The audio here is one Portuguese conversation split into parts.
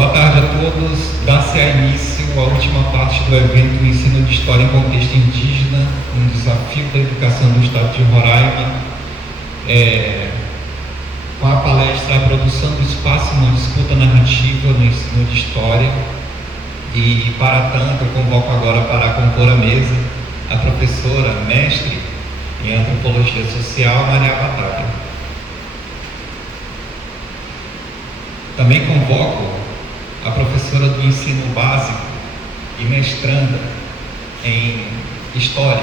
Boa tarde a todos. Dá-se início à última parte do evento Ensino de História em Contexto Indígena, um desafio da educação do Estado de Roraima, com a palestra A Produção do Espaço na Disputa Narrativa no Ensino de História. E, para tanto, eu convoco agora para compor a mesa a professora, mestre em Antropologia Social, Maria Batalha. Também convoco a professora do ensino básico e mestranda em História,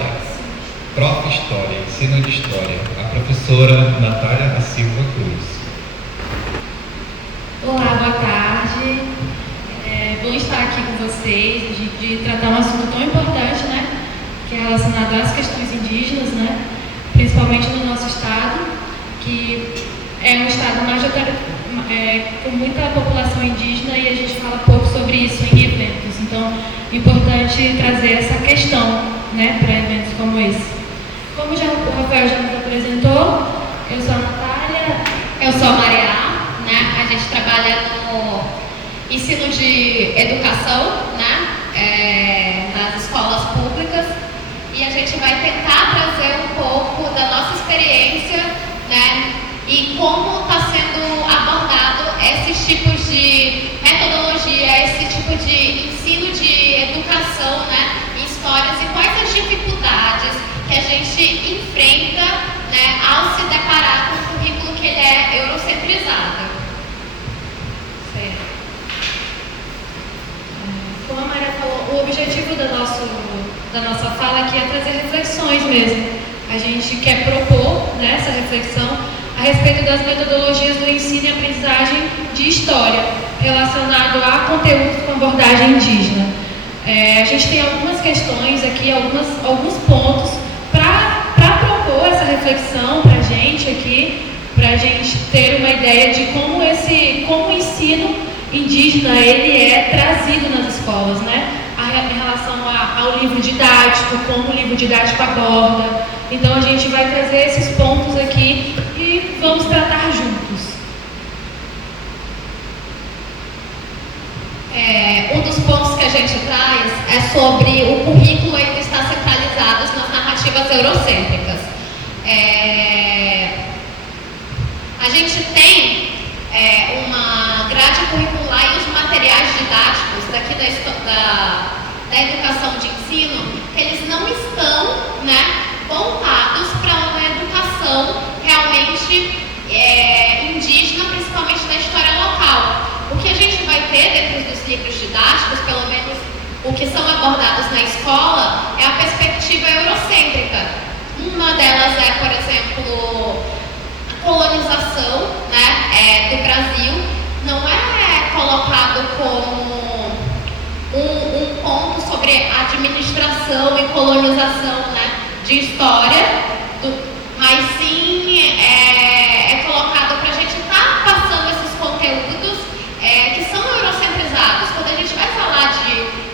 Prof. História, Ensino de História, a professora Natália da Silva Cruz. Olá, boa tarde. É bom estar aqui com vocês, de tratar um assunto tão importante, né? Que é relacionado às questões indígenas, né? Principalmente no nosso estado, que é um estado com muita população indígena e a gente fala pouco sobre isso em eventos. Então, é importante trazer essa questão, né, para eventos como esse. Como o Rafael já nos apresentou, eu sou a Natália. Eu sou a Maria, né? A gente trabalha no ensino de educação, né? Nas escolas públicas, e a gente vai tentar trazer um pouco da nossa experiência, né? E como está sendo abordado esses tipos de metodologia, esse tipo de ensino de educação, né, em histórias, e quais as dificuldades que a gente enfrenta, né, ao se deparar com um currículo que ele é eurocentrizado. Como a Maria falou, o objetivo da nossa fala aqui é trazer reflexões mesmo. A gente quer propor, né, essa reflexão a respeito das metodologias do ensino e aprendizagem de história, relacionado a conteúdos com abordagem indígena. A gente tem algumas questões aqui, alguns pontos para propor essa reflexão para a gente aqui, para a gente ter uma ideia de como o ensino indígena ele é trazido nas escolas, né? Em relação ao livro didático, como o livro didático aborda. Então a gente vai trazer esses pontos aqui e vamos tratar juntos. Um dos pontos que a gente traz é sobre o currículo ainda estar centralizado nas narrativas eurocêntricas. A gente tem uma grade curricular e os materiais didáticos daqui da educação de ensino, que eles não estão, né, voltados para uma educação realmente indígena, principalmente da história local. O que a gente vai ter dentro dos livros didáticos, pelo menos o que são abordados na escola, é a perspectiva eurocêntrica. Uma delas é, por exemplo, a colonização, né, do Brasil. Não é colocado como um ponto sobre administração e colonização, né, de história, mas sim é colocado para a gente estar passando esses conteúdos que são eurocentrizados. Quando a gente vai falar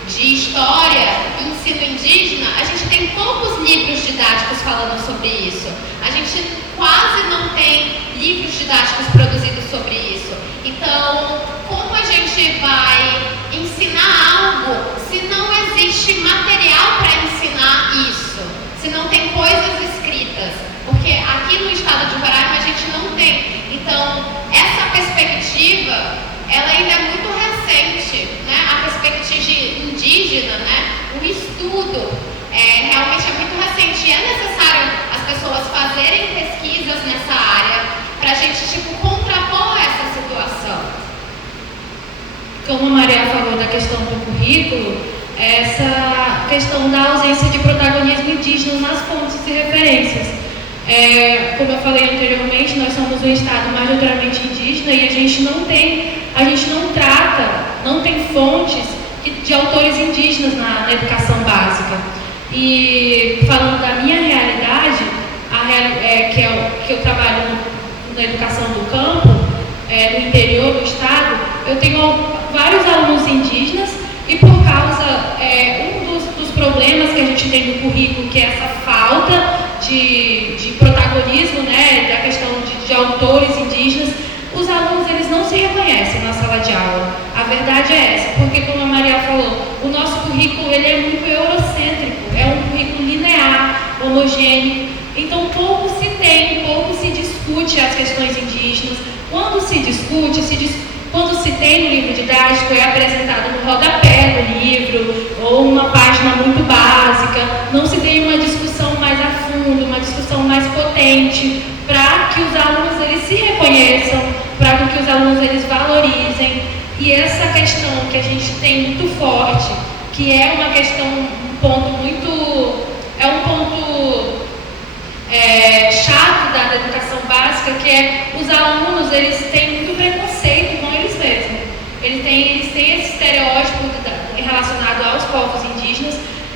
de história e ensino indígena, a gente tem poucos livros didáticos falando sobre isso. A gente quase não tem livros didáticos produzidos sobre isso. Então, como a gente vai ensinar algo se não existe material para ensinar isso? Se não tem coisas escritas? Porque aqui no estado de Roraima a gente não tem. Então, essa perspectiva, ela ainda é muito recente, né? A perspectiva indígena, né? O estudo realmente é muito recente. E é necessário as pessoas fazerem pesquisas nessa área para a gente, contrapor essa situação. Como a Maria falou da questão do currículo, essa questão da ausência de protagonismo indígena nas fontes e referências. Como eu falei anteriormente, nós somos um estado majoritariamente indígena e a gente não tem fontes de autores indígenas na educação básica. E falando da minha realidade, que eu trabalho na educação do campo, no interior do estado, eu tenho vários alunos indígenas e por causa, um dos problemas que a gente tem no currículo, que é essa falta de protagonismo, né, da questão de autores indígenas, os alunos eles não se reconhecem na sala de aula. A verdade porque, como a Maria falou, o nosso currículo ele é muito eurocêntrico, é um currículo linear, homogêneo, então pouco se discute as questões indígenas. Quando se discute, quando se tem um livro didático, é apresentado no rodapé do livro, ou uma página muito básica, não se tem uma discussão mais a fundo, uma discussão mais potente, para que os alunos eles se reconheçam, para que os alunos eles valorizem. E essa questão que a gente tem muito forte, que é uma questão, um ponto chato da educação básica, que é os alunos eles têm muito preconceito com eles mesmos. Eles têm esse estereótipo relacionado aos povos indígenas,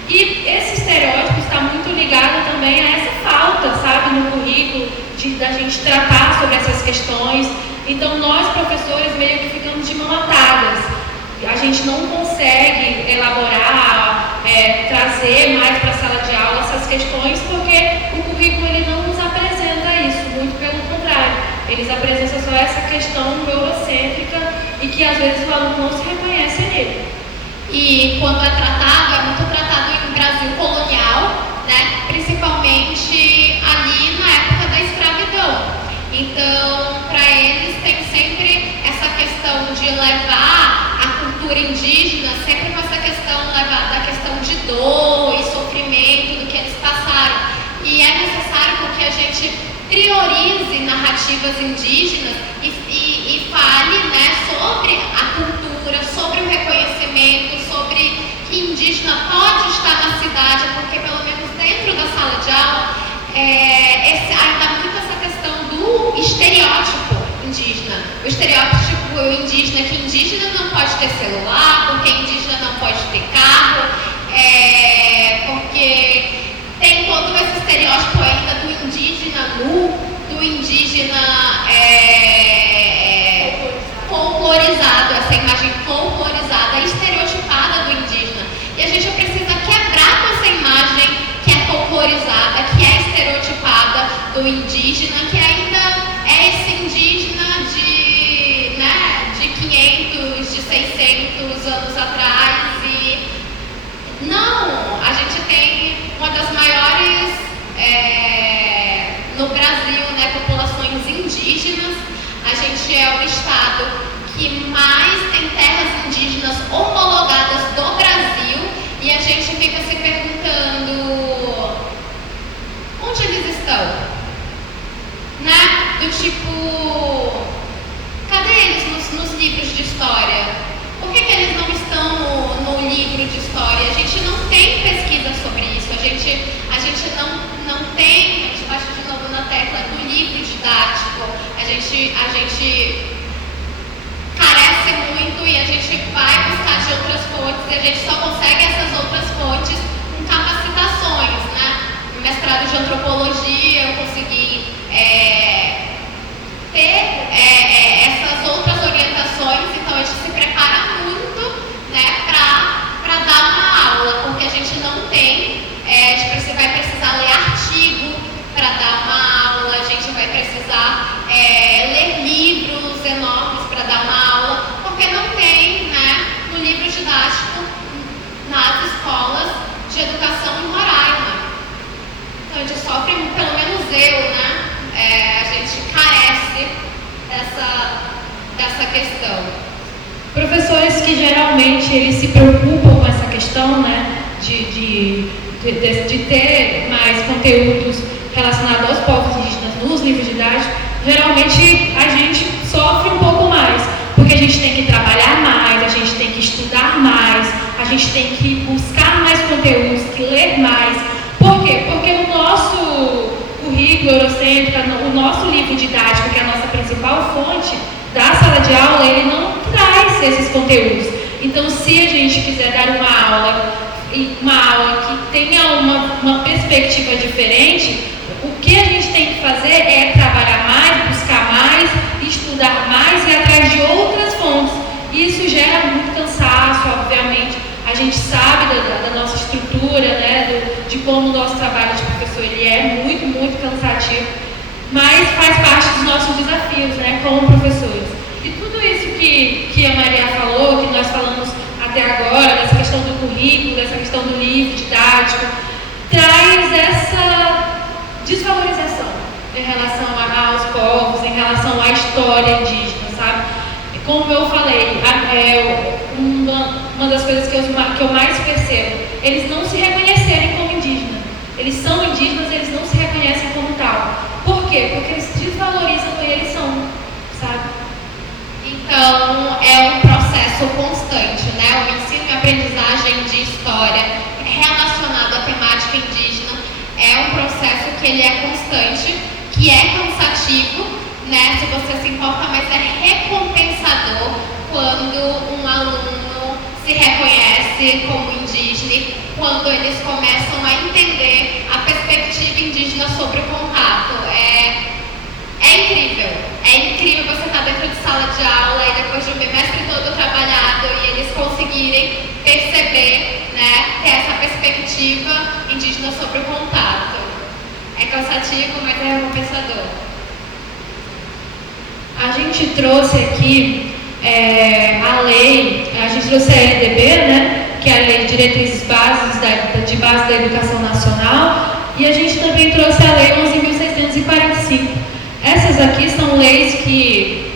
e esse estereótipo está muito ligado também a essa falta, sabe, no currículo, da gente tratar sobre essas questões. Então, nós, professores, meio que ficamos de mão atadas. A gente não consegue elaborar, trazer mais para a sala de aula essas questões, porque o currículo ele não nos apresenta isso, muito pelo contrário. Eles apresentam só essa questão eurocêntrica e que, às vezes, o aluno não se reconhece nele. E quando é muito tratado em Brasil colonial, né? Principalmente ali na época da escravidão. Então, para eles tem sempre essa questão de levar a cultura indígena, sempre com essa questão da questão de dor e sofrimento do que eles passaram. E é necessário que a gente priorize narrativas indígenas e fale, né, sobre a cultura, sobre o reconhecimento, sobre que indígena pode estar na cidade, porque pelo menos dentro da sala de aula ainda muito essa questão do estereótipo indígena. O estereótipo indígena, que indígena não pode ter celular, porque indígena não pode ter carro, porque tem todo esse estereótipo ainda do indígena nu, do indígena folclorizado, essa imagem folclorizada, estereotipada do indígena. E a gente precisa quebrar com essa imagem que é folclorizada, que é estereotipada do indígena, que ainda é esse indígena de 500, de 600 anos atrás. E não, a gente tem uma das maiores no Brasil, né, populações indígenas. A gente é o estado que mais tem terras indígenas homologadas do Brasil, e a gente fica se perguntando onde eles estão, né? Do tipo, cadê eles nos livros de história? Por que eles não estão no livro de história? A gente não tem pesquisa sobre isso, a gente não tem, a gente bate de novo na tecla do livro didático, a gente carece muito e a gente vai buscar de outras fontes, e a gente só consegue essas outras fontes com capacitações, né? No mestrado de antropologia eu consegui ter essas outras orientações, então a gente se prepara muito, né, para dar uma aula, porque a gente não tem, a gente vai precisar ler artigo para dar uma aula, a gente vai precisar ler livros enormes para dar uma aula, porque não tem, né, no livro didático nas escolas de educação em Roraima. Então a gente sofre, pelo menos eu, né, a gente carece dessa questão. Professores que geralmente eles se preocupam com essa questão, né, de ter mais conteúdos relacionados aos povos indígenas nos livros didáticos, geralmente a gente sofre um pouco mais, porque a gente tem que trabalhar mais, a gente tem que estudar mais, a gente tem que buscar mais conteúdos, que ler mais. Por quê? Porque o nosso currículo eurocêntrico, o nosso livro didático, que é a nossa principal fonte da sala de aula, ele não traz esses conteúdos. Então, se a gente quiser dar uma aula que tenha uma perspectiva diferente, o que a gente tem que fazer é trabalhar mais, buscar mais, estudar mais e ir atrás de outras fontes. Isso gera muito cansaço, obviamente. A gente sabe da nossa estrutura, né, de como o nosso trabalho de professor ele é muito, muito cansativo, mas faz parte dos nossos desafios, né, como professores. E tudo isso que a Maria falou, que nós falamos que eu mais percebo, eles não se reconhecerem como indígenas. Eles são indígenas, eles não se reconhecem como tal. Por quê? Porque eles desvalorizam quem eles são, sabe? Então, é um processo constante, né? O ensino e aprendizagem de história relacionado à temática indígena é um processo que ele é constante, que é cansativo, né? Se você se importa, mas é recompensador quando um aluno se reconhece como indígena e quando eles começam a entender a perspectiva indígena sobre o contato. É incrível você estar dentro de sala de aula e depois de um bimestre todo trabalhado e eles conseguirem perceber, né, ter essa perspectiva indígena sobre o contato. É cansativo, mas é recompensador. A gente trouxe aqui a lei, a gente trouxe a LDB, né, que é a Lei de Diretrizes Básicas de Base da Educação Nacional, e a gente também trouxe a Lei 11.645. Essas aqui são leis que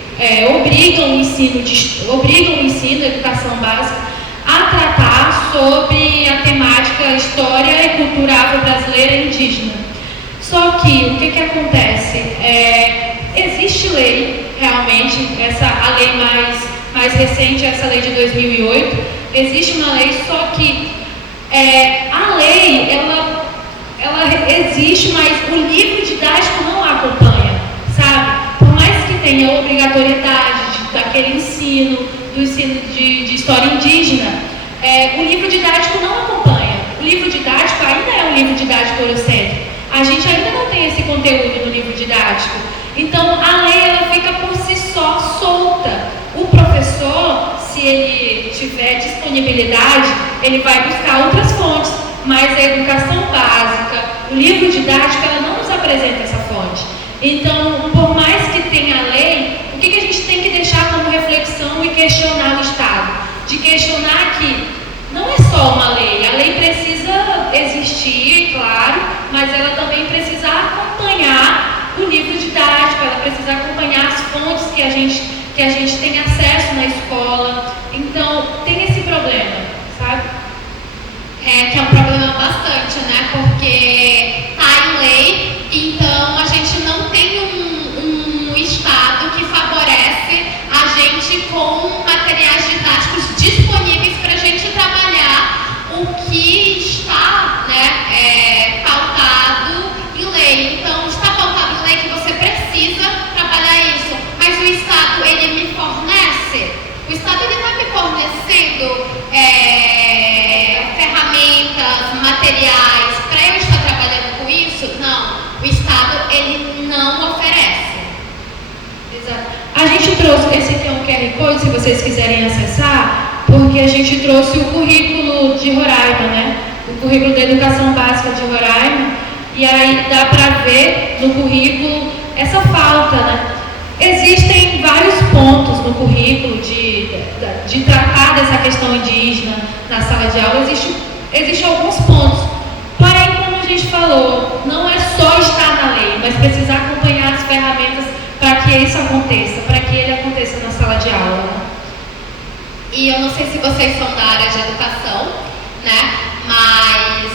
obrigam o ensino, a educação básica, a tratar sobre a temática história e cultura afro-brasileira e indígena. Só que o que acontece? Existe lei, realmente, a lei mais recente, essa lei de 2008, existe uma lei, só que a lei, ela existe, mas o livro didático não a acompanha, sabe? Por mais que tenha a obrigatoriedade daquele ensino, do ensino de história indígena, o livro didático não acompanha. O livro didático ainda é um livro didático eurocêntrico. A gente ainda não tem esse conteúdo no livro didático. Então, a lei ela fica por si só solta. O professor, se ele tiver disponibilidade, ele vai buscar outras fontes, mas a educação básica, o livro didático, ela não nos apresenta essa fonte. Então, por mais que tenha a lei, o que a gente tem que deixar como reflexão e questionar o Estado? De questionar que não é só uma lei, a lei precisa existir, claro, mas ela também precisa acompanhar o livro didático, ela precisa acompanhar as fontes que a gente tem acesso na escola. Então, tem esse problema, sabe? Que é um problema bastante, né? Porque tá em lei, então a gente não tem um Estado que favorece a gente com materiais didáticos disponíveis para a gente trabalhar o que está, né, pautado em lei. Então, está pautado em lei que você precisa trabalhar isso, mas o Estado, ele me fornece, o Estado, ele está me fornecendo ferramentas, materiais para eu estar trabalhando com isso? Não, o Estado, ele não oferece. Exato. A gente trouxe, esse aqui é um QR Code, se vocês quiserem acessar, porque a gente trouxe o currículo de Roraima, né? O currículo da educação básica de Roraima, e aí dá para ver no currículo essa falta, né? Existem vários pontos no currículo de tratar dessa questão indígena na sala de aula, existem alguns pontos, porém, como a gente falou, não é só estar na lei, mas precisa acompanhar as ferramentas para que isso aconteça, para que ele aconteça na sala de aula, né? E eu não sei se vocês são da área de educação, né? Mas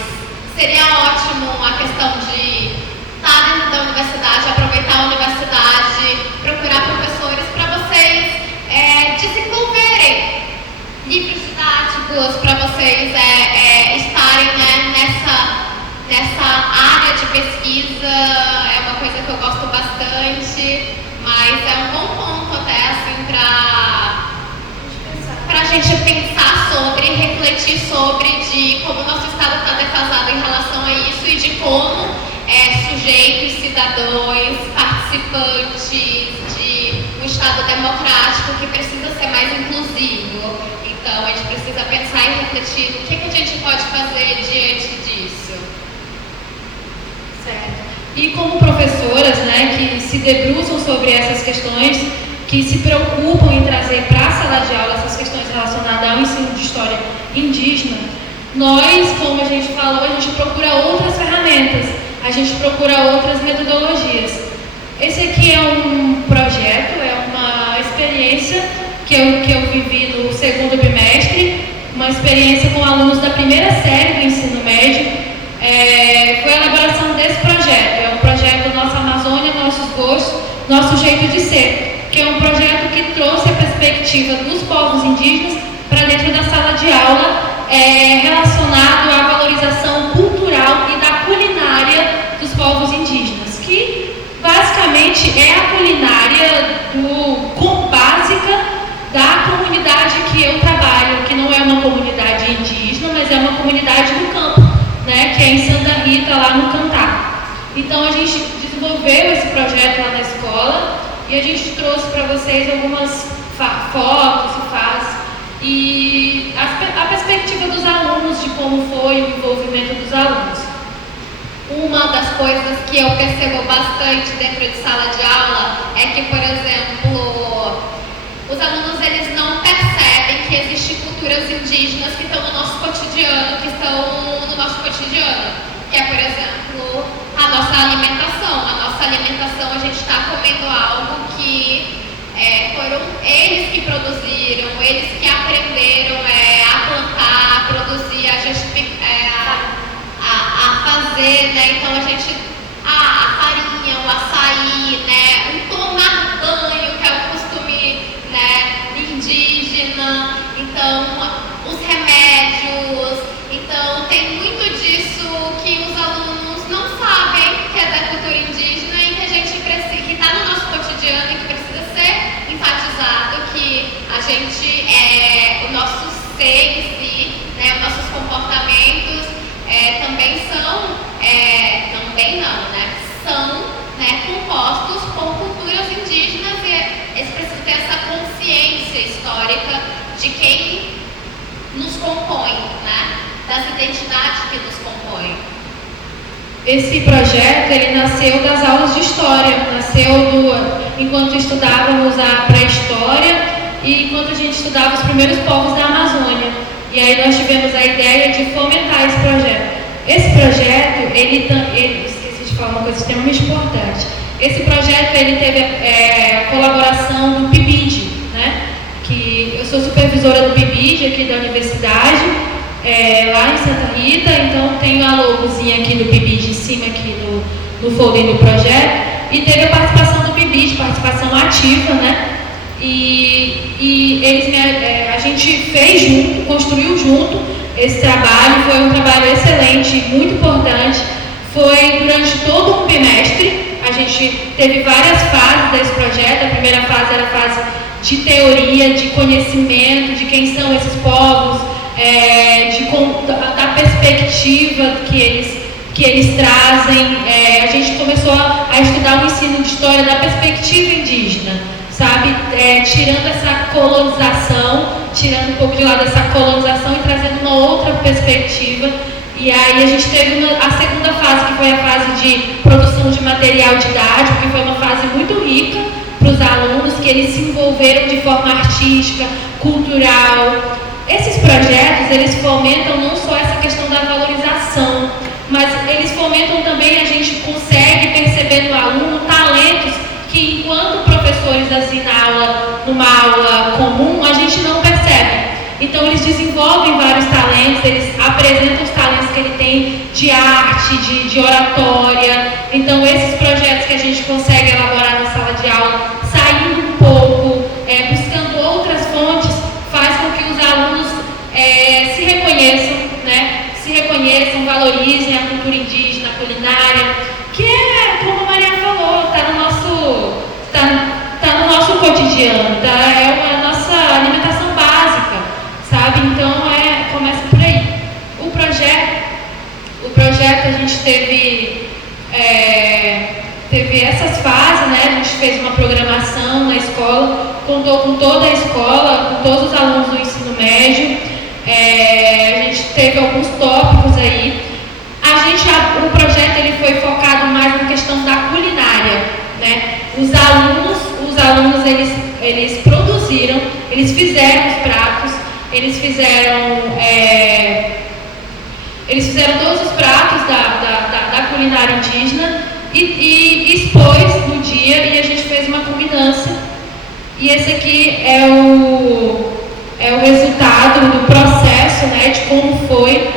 seria ótimo a questão de estar dentro da universidade, aproveitar a universidade, procurar professores para vocês desenvolverem livros didáticos, para vocês estarem, né, nessa área de pesquisa. É uma coisa que eu gosto bastante, mas é um bom ponto até assim para a gente pensar sobre, refletir sobre de como o nosso Estado está defasado em relação a isso e de como sujeitos, cidadãos, participantes de um Estado democrático que precisa ser mais inclusivo. Então, a gente precisa pensar e refletir no que a gente pode fazer diante disso. Certo. E como professoras, né, que se debruçam sobre essas questões, que se preocupam em trazer para a sala de aula essas questões relacionadas ao ensino de história indígena, nós, como a gente falou, a gente procura outras ferramentas, a gente procura outras metodologias. Esse aqui é um projeto, é uma experiência que eu vivi no segundo bimestre, uma experiência com alunos nosso jeito de ser, que é um projeto que trouxe a perspectiva dos povos indígenas para dentro da sala de aula, relacionado à valorização cultural e da culinária dos povos indígenas, que basicamente é a culinária básica da comunidade que eu trabalho, que não é uma comunidade indígena, mas é uma comunidade do campo, né, que é em Santa Rita, lá no Cantá. Então a gente desenvolveu esse projeto lá na escola e a gente trouxe para vocês algumas fotos e fases e a perspectiva dos alunos de como foi o envolvimento dos alunos. Uma das coisas que eu percebo bastante dentro de sala de aula é que, por exemplo, os alunos eles não percebem que existem culturas indígenas que estão no nosso cotidiano, que é, por exemplo, a nossa alimentação. A nossa alimentação, a gente está comendo algo que foram eles que produziram, eles que aprenderam a plantar, a produzir, a fazer, né? Então a farinha, o açaí, né? Um tomar banho, que é o costume, né, indígena, então os remédios, então tem muito disso que os alunos não sabem que é da cultura indígena e que a gente precisa, que está no nosso cotidiano e que precisa ser enfatizado, que a gente, o nosso ser em si, né, os nossos comportamentos também são, né, compostos com culturas indígenas e eles precisam ter essa consciência histórica de quem nos compõe, né, das identidades que nos compõem. Esse projeto, ele nasceu das aulas de história, enquanto estudávamos a pré-história e enquanto a gente estudava os primeiros povos da Amazônia. E aí nós tivemos a ideia de fomentar esse projeto. Esse projeto, esqueci de falar uma coisa extremamente importante. Esse projeto, ele teve a colaboração do PIBID, né? Que eu sou supervisora do PIBID aqui da universidade, lá em Santa Rita, então tenho a logozinha aqui do PIBID em cima aqui no folder do projeto, e teve a participação do PIBID, participação ativa, né? E a gente fez junto, construiu junto esse trabalho, foi um trabalho excelente, muito importante. Foi durante todo um bimestre, a gente teve várias fases desse projeto. A primeira fase era a fase de teoria, de conhecimento, de quem são esses povos, da perspectiva que eles trazem. A gente começou a estudar o ensino de história da perspectiva indígena, sabe? Tirando essa colonização, tirando um pouco de lado essa colonização e trazendo uma outra perspectiva. E aí a gente teve a segunda fase, que foi a fase de produção de material didático, que foi uma fase muito rica para os alunos, que eles se envolveram de forma artística, cultural. Esses projetos, eles fomentam não só essa questão da valorização, mas eles fomentam também, a gente consegue perceber no aluno talentos que, enquanto professores, assim, numa aula comum, a gente não percebe. Então, eles desenvolvem vários talentos, eles apresentam os talentos que ele tem de arte, de oratória. Então, esses projetos que a gente consegue elaborar na sala de aula, saindo um pouco, buscando outras fontes, faz com que os alunos se reconheçam, né? Se reconheçam, valorizem a cultura indígena, a culinária, que é, como a Maria falou, está no nosso cotidiano, é a nossa alimentação básica, sabe? Então, começa por aí. O projeto a gente teve essas fases, né? A gente fez uma programação na escola, contou com toda a escola, com todos os alunos do ensino médio. A gente teve alguns tópicos aí. O projeto ele foi focado mais na questão da culinária, né? Os alunos eles produziram, eles fizeram os pratos, eles fizeram todos os pratos da culinária indígena e expôs no dia, e a gente fez uma combinância. E esse aqui é o resultado do processo, né, de como foi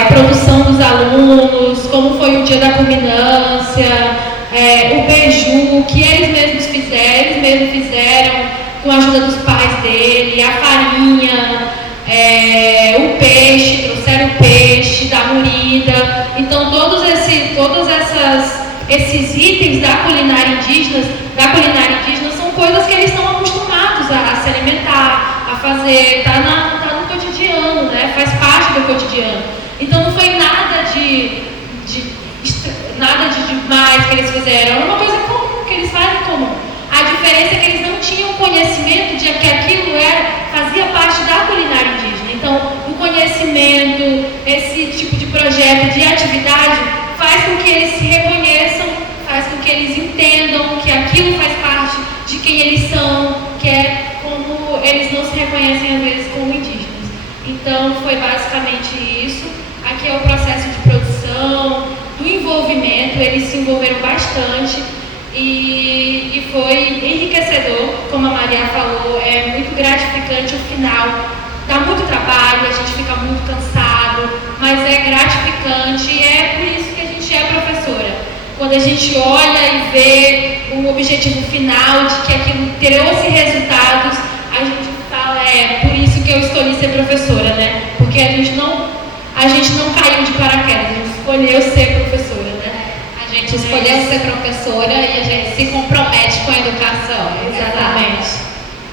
a produção dos alunos, como foi o dia da combinância, o beiju, que eles mesmos fizeram com a ajuda dos pais dele, a farinha, o peixe, trouxeram o peixe da morida. Então todos esses itens da culinária indígena são coisas que eles estão acostumados a se alimentar, a fazer, tá no cotidiano, né? Faz parte do cotidiano. Então não foi nada de demais que eles fizeram, era uma coisa comum, que eles fazem comum. A diferença é que eles não tinham conhecimento de que aquilo fazia parte da culinária indígena. Então, o conhecimento, esse tipo de projeto, de atividade, faz com que eles se reconheçam, faz com que eles entendam que aquilo faz parte de quem eles são, que é como eles não se reconhecem às vezes como indígenas. Então, foi basicamente isso. Aqui é o processo de produção, do envolvimento, eles se envolveram bastante e foi enriquecedor, como a Maria falou, é muito gratificante o final. Dá muito trabalho, a gente fica muito cansado, mas é gratificante e é por isso que a gente é professora. Quando a gente olha e vê o objetivo final de que aquilo trouxe resultados, a gente fala, por isso que eu escolhi ser professora, né? Porque a gente não caiu de paraquedas, a gente escolheu ser professora, né? A gente escolheu ser professora e a gente se compromete com a educação. Exatamente.